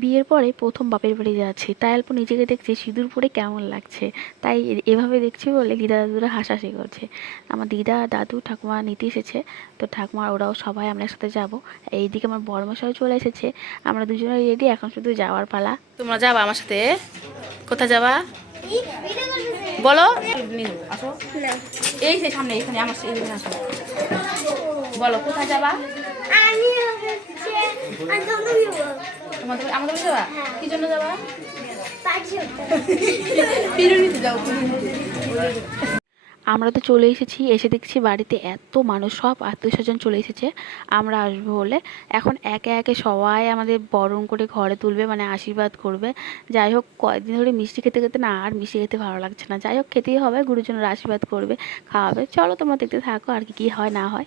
বিয়ের পরে প্রথম বাপের বাড়ি যাচ্ছি, তাই অল্প নিজেকে দেখছি সিঁদুর পরে কেমন লাগছে। তাই এভাবে দেখছি বলে দিদা দাদুরা হাসাহাসি করছে। আমার দিদা দাদু ঠাকুমা নিতে এসেছে, তো ঠাকুমা ওরাও সবাই আমরা একসাথে যাব। এইদিকে আমার বড়মশাই চলে এসেছে, আমরা দুজনে রেডি, এখন শুধু যাওয়ার পালা। তোমরা যাবা আমার সাথে? কোথায় যাবা বলো? আসো, এই যে সামনে, এখানে আমার এখানে আসো, বলো কোথায় যাবা? আমাদের যাবা? কি জন্য যাবা? আমরা তো চলে এসেছি, এসে দেখছি বাড়িতে এত মানুষ, সব আত্মীয় স্বজন চলে এসেছে আমরা আসবো বলে। এখন একে একে সবাই আমাদের বরণ করে ঘরে তুলবে, মানে আশীর্বাদ করবে। যাই হোক, কয়েকদিন ধরে মিষ্টি খেতে খেতে না আর মিষ্টি খেতে ভালো লাগছে না। যাই হোক, খেতেই হবে, গুরুজনরা আশীর্বাদ করবে, খাওয়াবে। চলো তোমরা দেখতে থাকো আর কি কি হয় না হয়।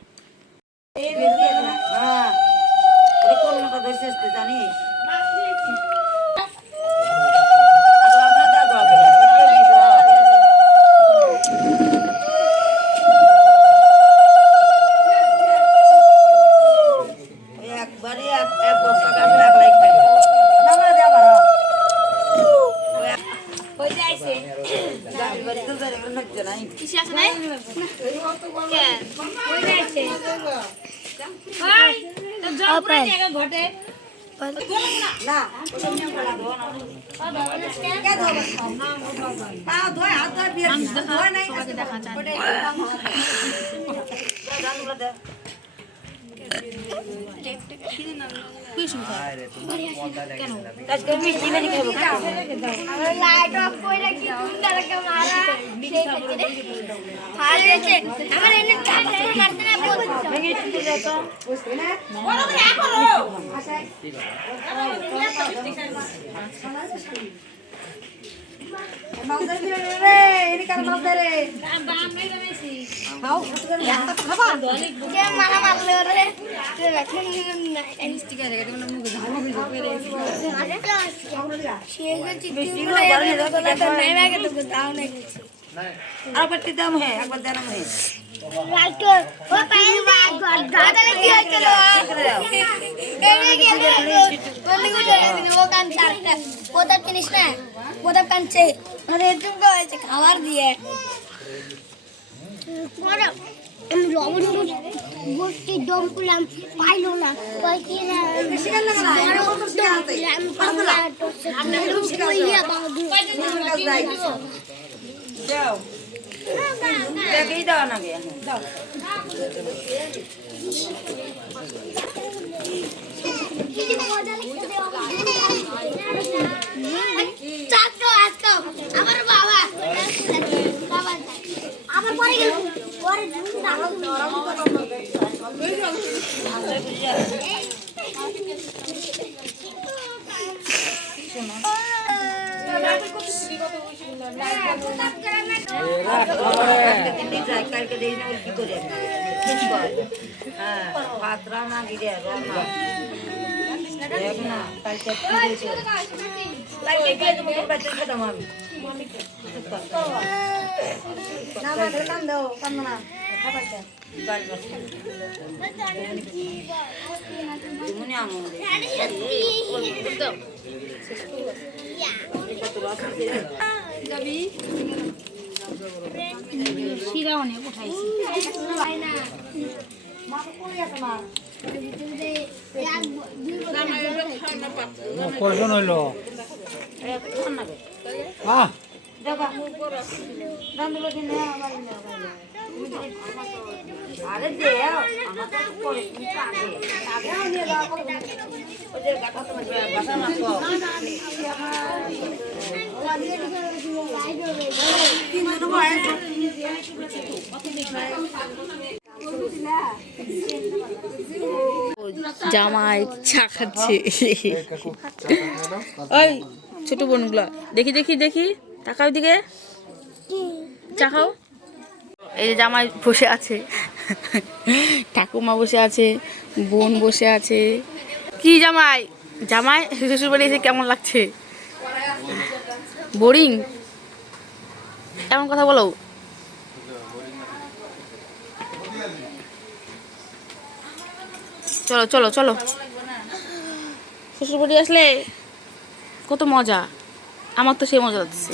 জানিস দাম হ্যাঁ একবার দাম হ্যাঁ খাবার দিয়ে লবণ গোষ্ঠী দম করলাম, পাইলো না, আমার বাবা আমার পরে কালকে দেখি না কি করে হ্যাঁ পাত্রা না গিরে দেখ না কালকে কালকে তোমাকে বাচ্চা খেতাম আমি না বাচ্চা কান দাও কান না খাবারটা গাল বাস মনে আমো দাও যাবি শিরা অনেক উঠাইছি মা তো কই আছে মা কয়জন হইল হ্যাঁ দেখো রান্দুলো দিন আরে দে আমাদের পরে আগে আগে নিয়ে যাও ওদের গাটা তোমার ভাষা না কো জামাই চা খাচ্ছে। ওই ছোট বোনগুলো দেখি দেখি দেখি তাকাও দিকে, চা খাও। এই যে জামাই বসে আছে, ঠাকুমা বসে আছে, বোন বসে আছে। কি জামাই জামাই শ্বশুর বাড়ি এসে কেমন লাগছে? বোরিং? এমন কথা বলো। চলো চলো চলো, শ্বশুর বাড়ি আসলে কত মজা, আমার তো সেই মজা হচ্ছে।